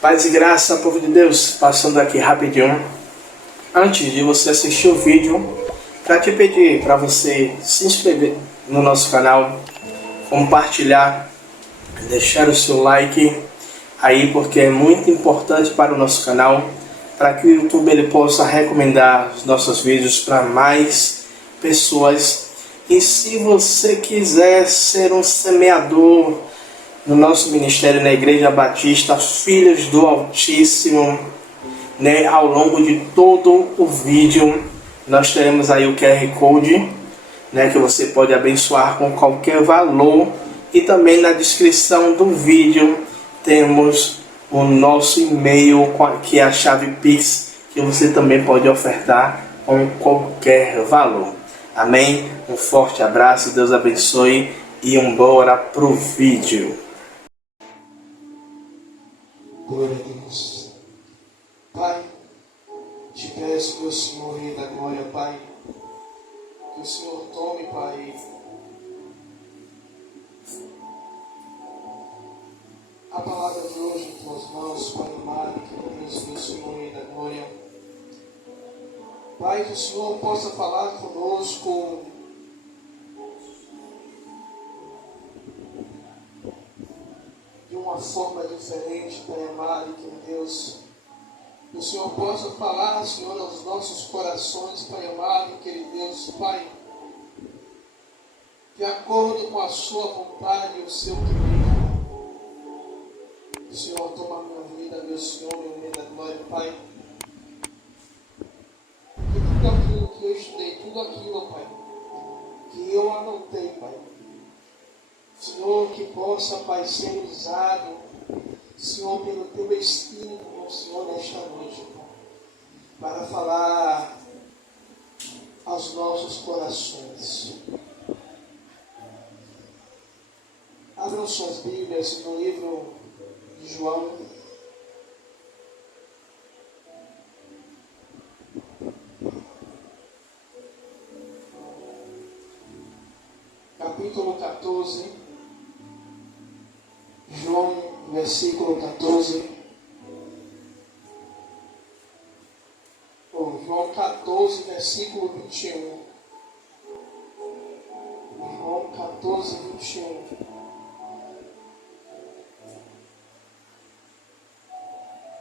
Paz e graça, povo de Deus, passando aqui rapidinho. Antes de você assistir o vídeo, para te pedir para você se inscrever no nosso canal, compartilhar, deixar o seu like aí, porque é muito importante para o nosso canal, para que o YouTube ele possa recomendar os nossos vídeos para mais pessoas. E se você quiser ser um semeador no nosso ministério na Igreja Batista Filhos do Altíssimo, ao longo de todo o vídeo nós teremos aí o QR Code, que você pode abençoar com qualquer valor, e também na descrição do vídeo temos o nosso e-mail, que é a chave Pix, que você também pode ofertar com qualquer valor. Amém? Um forte abraço, Deus abençoe e bora pro vídeo. Glória a Deus. Pai, te peço, meu Senhor, Rei da Glória, Pai, que o Senhor tome, Pai, a palavra de hoje em tuas mãos, Pai amado, que Deus, meu Senhor, Rei da Glória. Pai, que o Senhor possa falar conosco de uma forma diferente, Pai amado, que Deus, que o Senhor possa falar, Senhor, aos nossos corações, Pai amado, querido Deus, Pai, de acordo com a sua vontade e o seu querer. O Senhor toma a minha vida, meu Senhor, meu Rei da Glória, Pai. Que tudo aquilo que eu estudei, tudo aquilo, Pai, que eu anotei, Pai, Senhor, que possa, Pai, ser usado, Senhor, pelo Teu Espírito, meu Senhor, nesta noite, Pai, para falar aos nossos corações. Abram suas Bíblias no livro de João, capítulo 14, João, versículo 14, João 14, versículo 21. João 14, 21.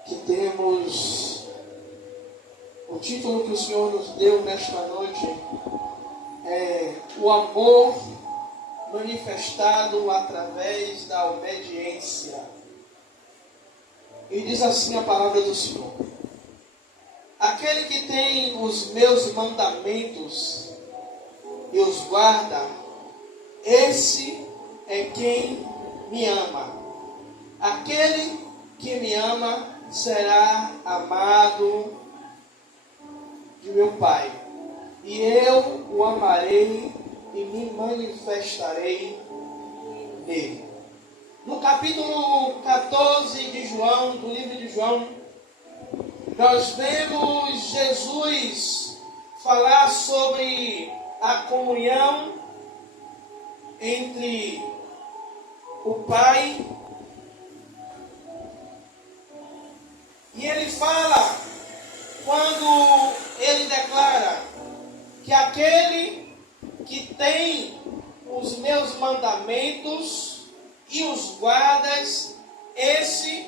Que temos o título que o Senhor nos deu nesta noite, é o amor manifestado através da obediência. E diz assim a palavra do Senhor: aquele que tem os meus mandamentos e os guarda, esse é quem me ama. Aquele que me ama será amado de meu Pai, e eu o amarei e me manifestarei nele. No capítulo 14 de João, do livro de João, nós vemos Jesus falar sobre a comunhão entre o Pai. E ele fala, quando ele declara que aquele que tem os meus mandamentos e os guardas, esse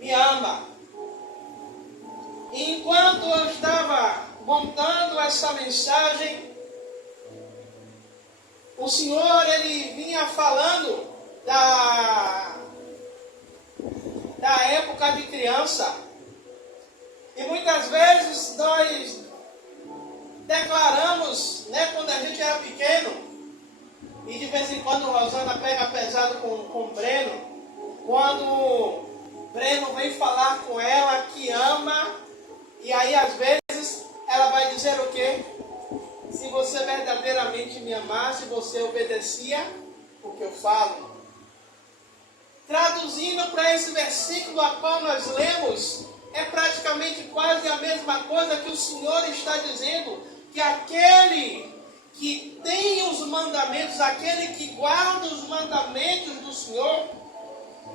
me ama. E enquanto eu estava montando essa mensagem, o Senhor ele vinha falando da época de criança. E muitas vezes nós declaramos, quando a gente era pequeno, e de vez em quando Rosana pega pesado com o Breno, quando Breno vem falar com ela que ama, e aí às vezes ela vai dizer o quê? Se você verdadeiramente me amasse, você obedecia o que eu falo. Traduzindo para esse versículo a qual nós lemos, é praticamente quase a mesma coisa que o Senhor está dizendo, que aquele que tem os mandamentos, aquele que guarda os mandamentos do Senhor,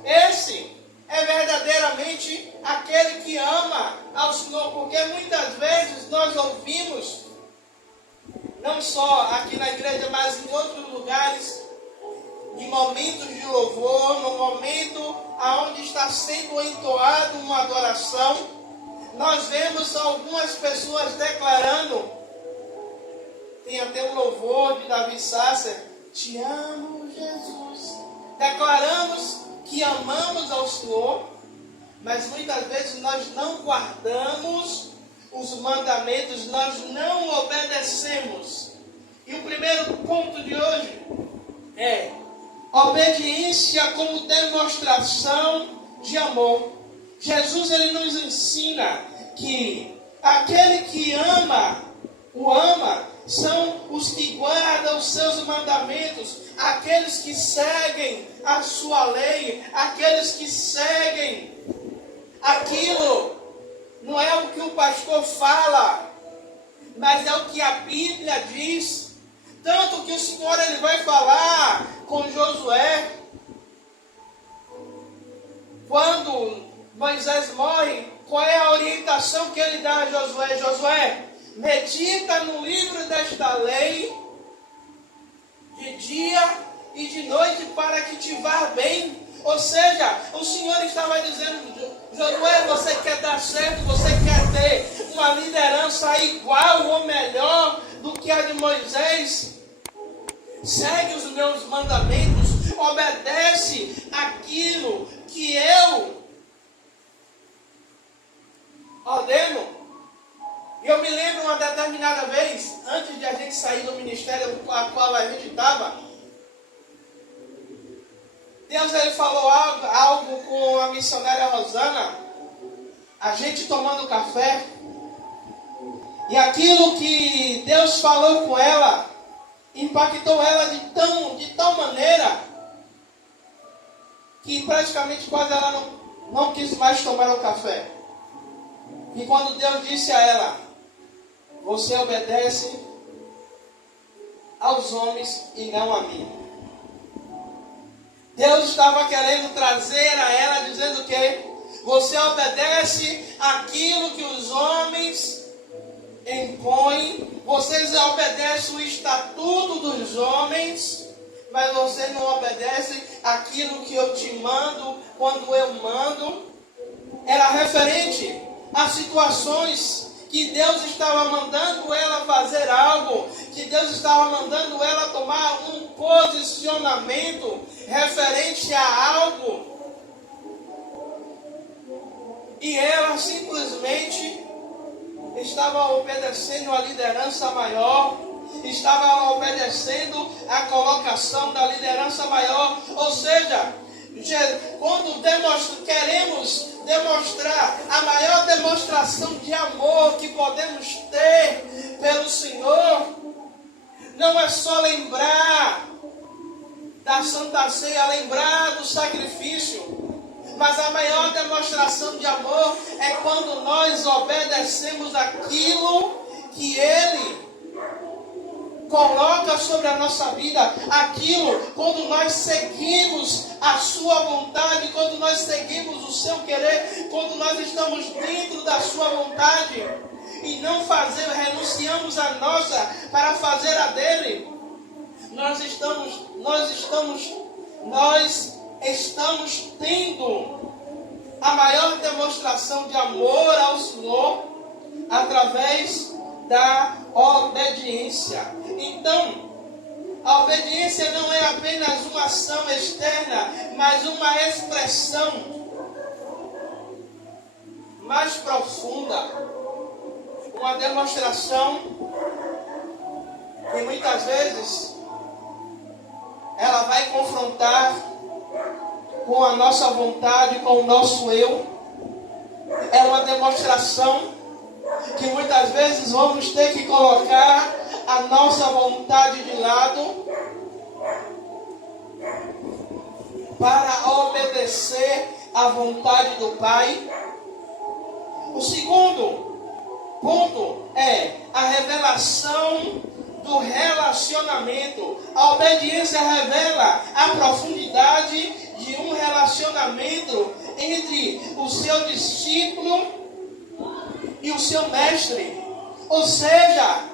esse é verdadeiramente aquele que ama ao Senhor, porque muitas vezes nós ouvimos, não só aqui na igreja, mas em outros lugares, em momentos de louvor, no momento onde está sendo entoada uma adoração, nós vemos algumas pessoas declarando, tem até um louvor de Davi Sasser, te amo, Jesus. Declaramos que amamos ao Senhor, mas muitas vezes nós não guardamos os mandamentos, nós não obedecemos. E o primeiro ponto de hoje é obediência como demonstração de amor. Jesus ele nos ensina que aquele que ama, o ama, são os que guardam os seus mandamentos, aqueles que seguem a sua lei, aqueles que seguem aquilo. Não é o que o pastor fala, mas é o que a Bíblia diz. Tanto que o Senhor ele vai falar com Josué, quando Moisés morre, qual é a orientação que ele dá a Josué? Josué, medita no livro desta lei, de dia e de noite, para que te vá bem. Ou seja, o Senhor estava dizendo, Josué, você quer dar certo, você quer ter uma liderança igual ou melhor do que a de Moisés? Segue os meus mandamentos, obedece aquilo que eu ordeno. E eu me lembro uma determinada vez, antes de a gente sair do ministério a qual a gente estava, Deus ele falou algo com a missionária Rosana, a gente tomando café, e aquilo que Deus falou com ela, impactou ela de tal maneira, que praticamente quase ela não quis mais tomar o café. E quando Deus disse a ela, você obedece aos homens e não a mim. Deus estava querendo trazer a ela, dizendo que você obedece aquilo que os homens impõem, vocês obedecem o estatuto dos homens, mas você não obedece aquilo que eu te mando, quando eu mando. Era referente a situações que Deus estava mandando ela fazer algo, que Deus estava mandando ela tomar um posicionamento referente a algo, e ela simplesmente estava obedecendo a liderança maior, estava obedecendo a colocação da liderança maior. Ou seja, quando queremos demonstrar a maior demonstração de amor que podemos ter pelo Senhor, não é só lembrar da Santa Ceia, lembrar do sacrifício, mas a maior demonstração de amor é quando nós obedecemos aquilo que Ele coloca sobre a nossa vida, aquilo, quando nós seguimos a sua vontade, quando nós seguimos o seu querer, quando nós estamos dentro da sua vontade e não renunciamos a nossa para fazer a dele, nós estamos tendo a maior demonstração de amor ao Senhor através da obediência. Então, a obediência não é apenas uma ação externa, mas uma expressão mais profunda, uma demonstração que muitas vezes ela vai confrontar com a nossa vontade, com o nosso eu. É uma demonstração que muitas vezes vamos ter que colocar a nossa vontade de lado para obedecer à vontade do Pai. O segundo ponto é a revelação do relacionamento. A obediência revela a profundidade de um relacionamento entre o seu discípulo e o seu mestre. Ou seja,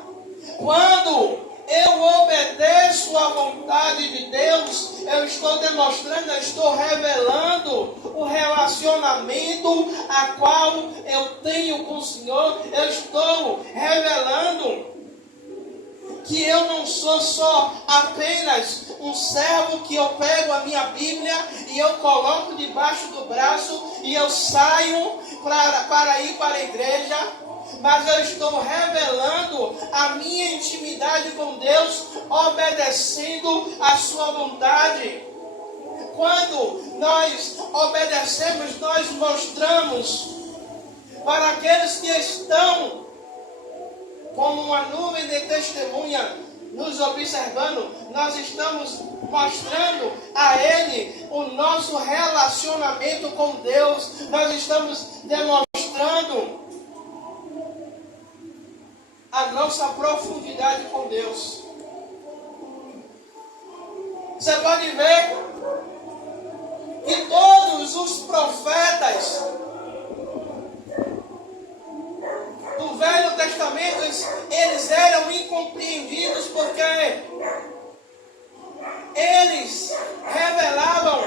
quando eu obedeço à vontade de Deus, eu estou demonstrando, eu estou revelando o relacionamento a qual eu tenho com o Senhor. Eu estou revelando que eu não sou só apenas um servo que eu pego a minha Bíblia e eu coloco debaixo do braço e eu saio para ir para a igreja, mas eu estou revelando a minha intimidade com Deus, obedecendo a sua vontade. Quando nós obedecemos, nós mostramos para aqueles que estão como uma nuvem de testemunha nos observando, nós estamos mostrando a Ele o nosso relacionamento com Deus. Nós estamos demonstrando a nossa profundidade com Deus. Você pode ver que todos os profetas do Velho Testamento, eles eram incompreendidos porque eles revelavam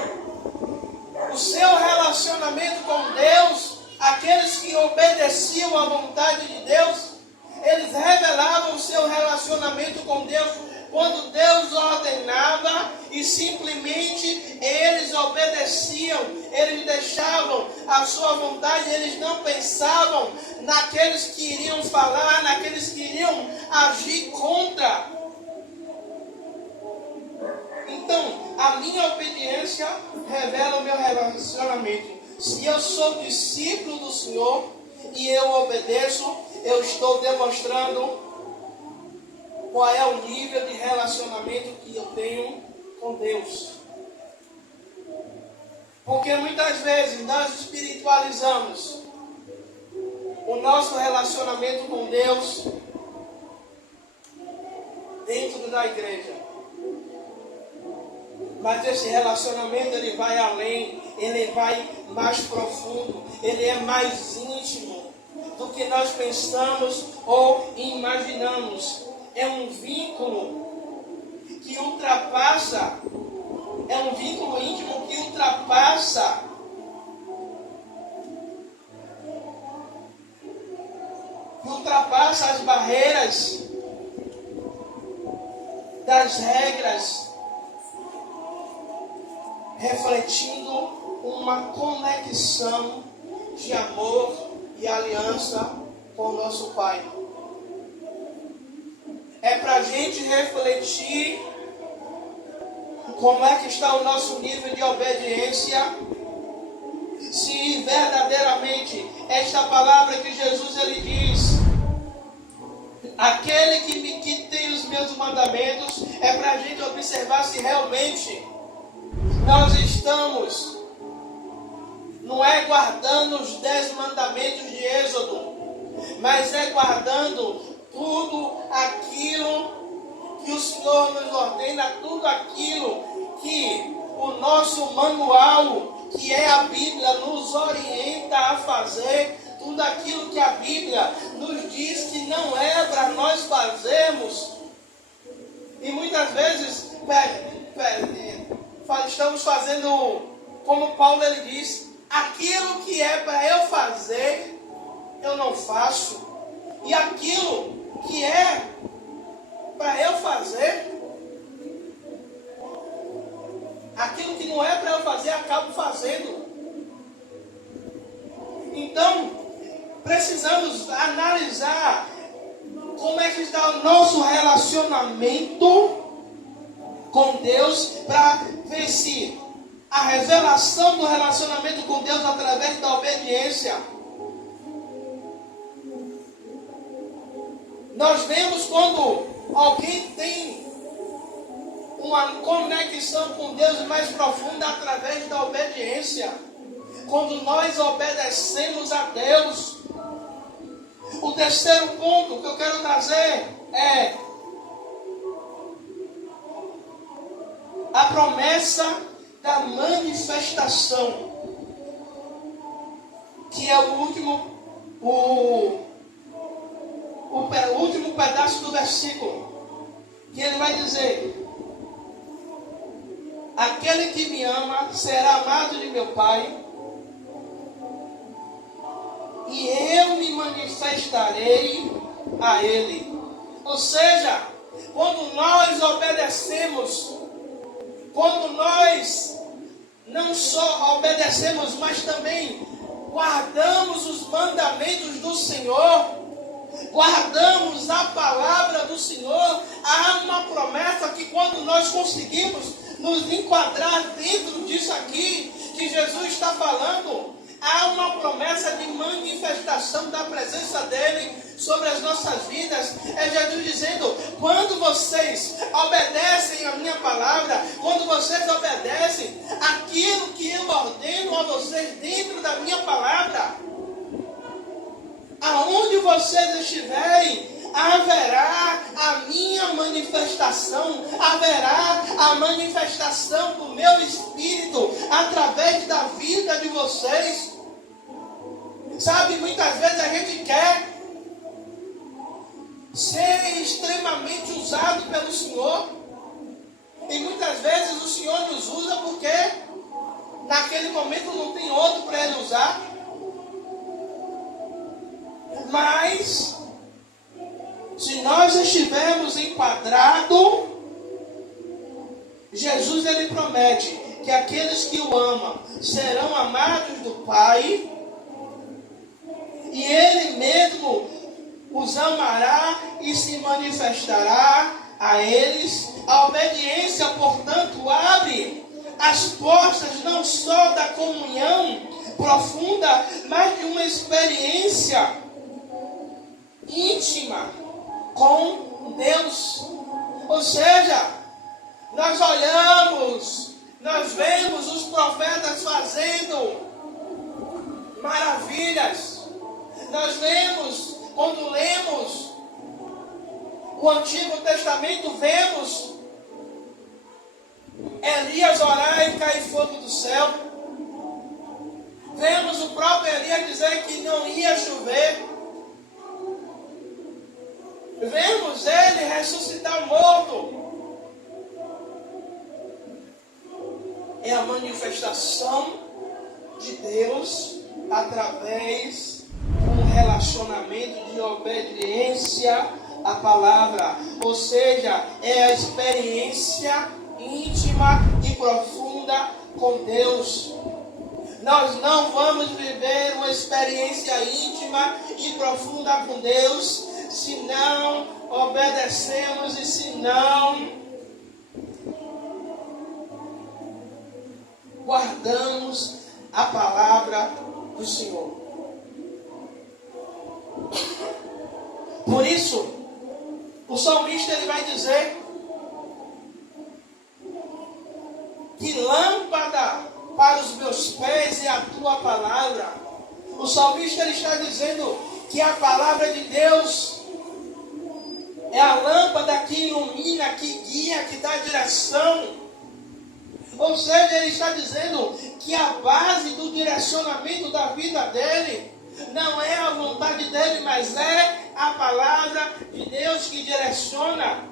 o seu relacionamento com Deus. Aqueles que obedeciam à vontade de Deus, eles revelavam o seu relacionamento com Deus quando Deus ordenava e simplesmente eles obedeciam, eles deixavam a sua vontade, eles não pensavam naqueles que iriam falar, naqueles que iriam agir contra. Então, a minha obediência revela o meu relacionamento. Se eu sou discípulo do Senhor e eu obedeço, eu estou demonstrando qual é o nível de relacionamento que eu tenho com Deus. Porque muitas vezes nós espiritualizamos o nosso relacionamento com Deus dentro da igreja. Mas esse relacionamento ele vai além, ele vai mais profundo, ele é mais íntimo do que nós pensamos ou imaginamos. É um vínculo que ultrapassa, é um vínculo íntimo que ultrapassa as barreiras das regras, refletindo uma conexão de amor e aliança com o nosso Pai. É para a gente refletir como é que está o nosso nível de obediência, se verdadeiramente esta palavra que Jesus ele diz, aquele que tem os meus mandamentos, é para a gente observar se realmente nós estamos, não é guardando os 10 mandamentos de Êxodo, mas é guardando tudo aquilo que o Senhor nos ordena, tudo aquilo que o nosso manual, que é a Bíblia, nos orienta a fazer, tudo aquilo que a Bíblia nos diz que não é para nós fazermos. E muitas vezes estamos fazendo, como Paulo ele diz, aquilo que é para eu fazer, eu não faço. E aquilo que é para eu fazer, aquilo que não é para eu fazer, acabo fazendo. Então, precisamos analisar como é que está o nosso relacionamento com Deus, para ver se a revelação do relacionamento com Deus através da obediência. Nós vemos quando alguém tem uma conexão com Deus mais profunda através da obediência. Quando nós obedecemos a Deus. O terceiro ponto que eu quero trazer é a promessa da manifestação. que é o último pedaço do versículo, que ele vai dizer: aquele que me ama será amado de meu Pai, e eu me manifestarei a ele. Ou seja, quando nós obedecemos, quando nós não só obedecemos, mas também guardamos os mandamentos do Senhor, guardamos a palavra do Senhor, há uma promessa que quando nós conseguimos nos enquadrar dentro disso aqui que Jesus está falando, há uma promessa de manifestação da presença dele sobre as nossas vidas. É Jesus dizendo: quando vocês obedecem a minha palavra, quando vocês obedecem aquilo que eu ordeno a vocês dentro da minha palavra, aonde vocês estiverem, haverá a minha manifestação, haverá a manifestação do meu Espírito através da vida de vocês. Sabe, muitas vezes a gente quer ser extremamente usado pelo Senhor, e muitas vezes o Senhor nos usa porque naquele momento não tem outro para Ele usar. Mas se nós estivermos enquadrados, Jesus ele promete que aqueles que o amam serão amados do Pai, e Ele mesmo os amará e se manifestará a eles. A obediência, portanto, abre as portas não só da comunhão profunda, mas de uma experiência íntima com Deus. Ou seja, nós olhamos, nós vemos os profetas fazendo maravilhas. Nós vemos, quando lemos o Antigo Testamento, vemos Elias orar e cair fogo do céu. Vemos o próprio Elias dizer que não ia chover. Vemos ele ressuscitar morto. É a manifestação de Deus através de um relacionamento de obediência à palavra. Ou seja, é a experiência íntima e profunda com Deus. Nós não vamos viver uma experiência íntima e profunda com Deus se não obedecemos e se não guardamos a palavra do Senhor. Por isso, o salmista ele vai dizer que lâmpada para os meus pés é a tua palavra. O salmista ele está dizendo que a palavra de Deus é a lâmpada que ilumina, que guia, que dá direção. Ou seja, ele está dizendo que a base do direcionamento da vida dele não é a vontade dele, mas é a palavra de Deus que direciona.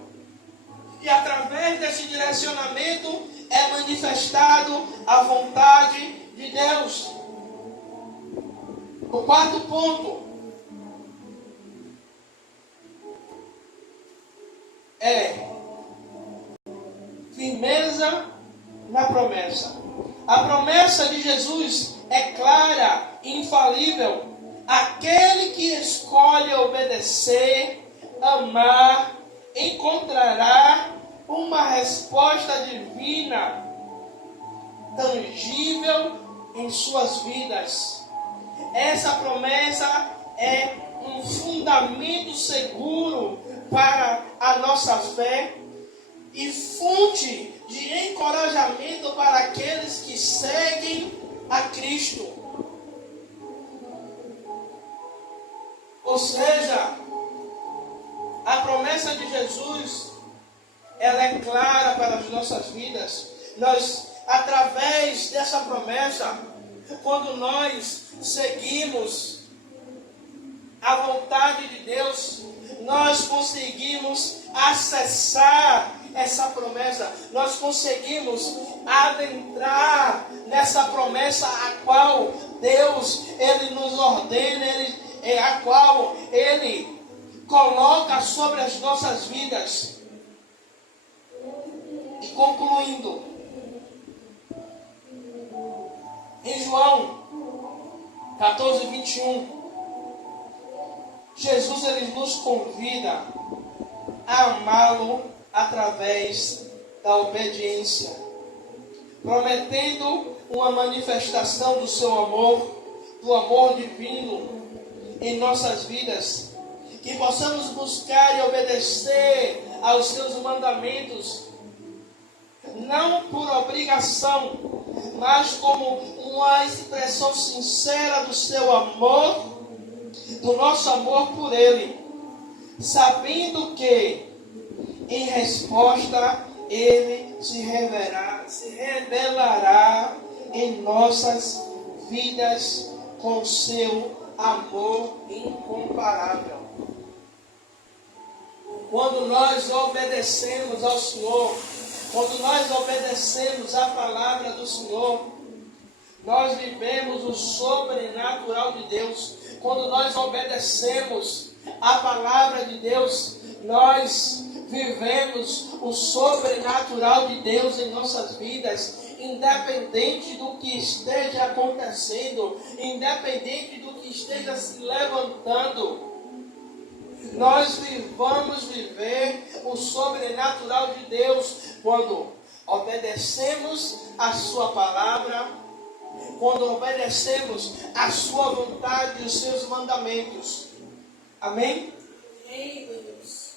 E através desse direcionamento é manifestado a vontade de Deus. O quarto ponto é firmeza na promessa. A promessa de Jesus é clara e infalível. Aquele que escolhe obedecer, amar, encontrará uma resposta divina, tangível em suas vidas. Essa promessa é um fundamento seguro para a nossa fé e fonte de encorajamento para aqueles que seguem a Cristo. Ou seja, a promessa de Jesus, ela é clara para as nossas vidas. Nós, através dessa promessa, quando nós seguimos a vontade de Deus, nós conseguimos acessar essa promessa, nós conseguimos adentrar nessa promessa a qual Deus, Ele nos ordena, a qual Ele coloca sobre as nossas vidas. E concluindo, em João 14, 21, Jesus ele nos convida a amá-lo através da obediência, prometendo uma manifestação do seu amor, do amor divino em nossas vidas, que possamos buscar e obedecer aos seus mandamentos, não por obrigação, mas como uma expressão sincera do seu amor, do nosso amor por Ele, sabendo que, em resposta, Ele se revelará em nossas vidas com seu amor incomparável. Quando nós obedecemos ao Senhor, quando nós obedecemos à palavra do Senhor, nós vivemos o sobrenatural de Deus. Quando nós obedecemos à palavra de Deus, nós vivemos o sobrenatural de Deus em nossas vidas, independente do que esteja acontecendo, independente do que esteja se levantando. Nós vamos viver o sobrenatural de Deus quando obedecemos a sua palavra, quando obedecemos a sua vontade e os seus mandamentos. Amém? Amém, Deus.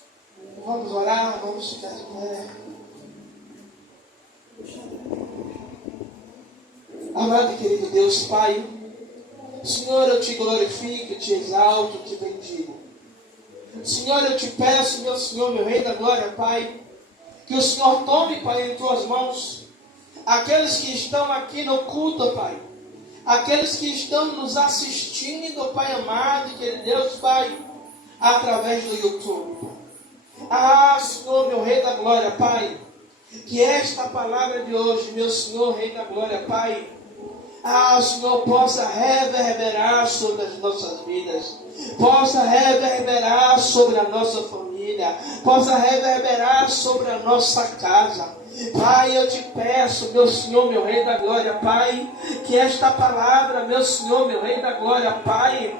Vamos orar, vamos ficar de pé. Amado e querido Deus, Pai, Senhor, eu te glorifico, eu te exalto, eu te bendigo. Senhor, eu te peço, meu Senhor, meu Rei da Glória, Pai, que o Senhor tome, Pai, em tuas mãos aqueles que estão aqui no culto, Pai, aqueles que estão nos assistindo, Pai amado e querido Deus, Pai, através do YouTube. Ah, Senhor, meu Rei da Glória, Pai, que esta palavra de hoje, meu Senhor, Rei da Glória, Pai, ah, Senhor, possa reverberar sobre as nossas vidas, possa reverberar sobre a nossa família, possa reverberar sobre a nossa casa. Pai, eu te peço, meu Senhor, meu Rei da Glória, Pai, que esta palavra, meu Senhor, meu Rei da Glória, Pai,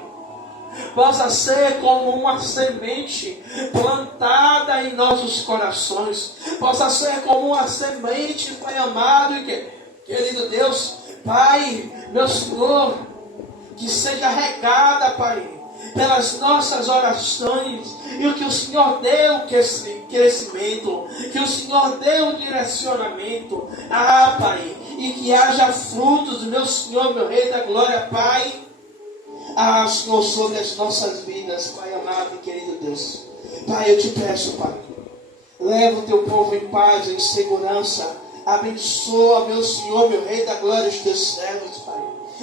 possa ser como uma semente plantada em nossos corações, possa ser como uma semente, Pai amado e querido Deus, Pai, meu Senhor, que seja regada, Pai, pelas nossas orações, e o que o Senhor deu crescimento, que o Senhor deu direcionamento, ah, Pai, e que haja frutos, meu Senhor, meu Rei da Glória, Pai, ah, Senhor, sobre as nossas vidas, Pai amado e querido Deus. Pai, eu te peço, Pai, leva o teu povo em paz, em segurança, abençoa, meu Senhor, meu Rei da Glória, os teus servos, Pai.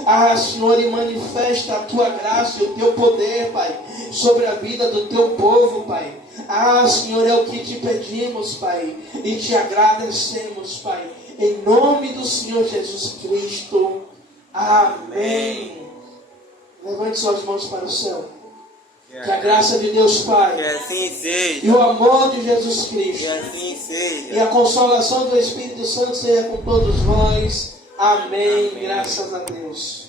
Ah, Senhor, e manifesta a tua graça e o teu poder, Pai, sobre a vida do teu povo, Pai. Ah, Senhor, é o que te pedimos, Pai, e te agradecemos, Pai, em nome do Senhor Jesus Cristo. Amém. Levante suas mãos para o céu. Que a graça de Deus Pai, Que assim seja. e o amor de Jesus Cristo, Que assim seja. e a consolação do Espírito Santo seja com todos nós. Amém. Amém. Graças a Deus.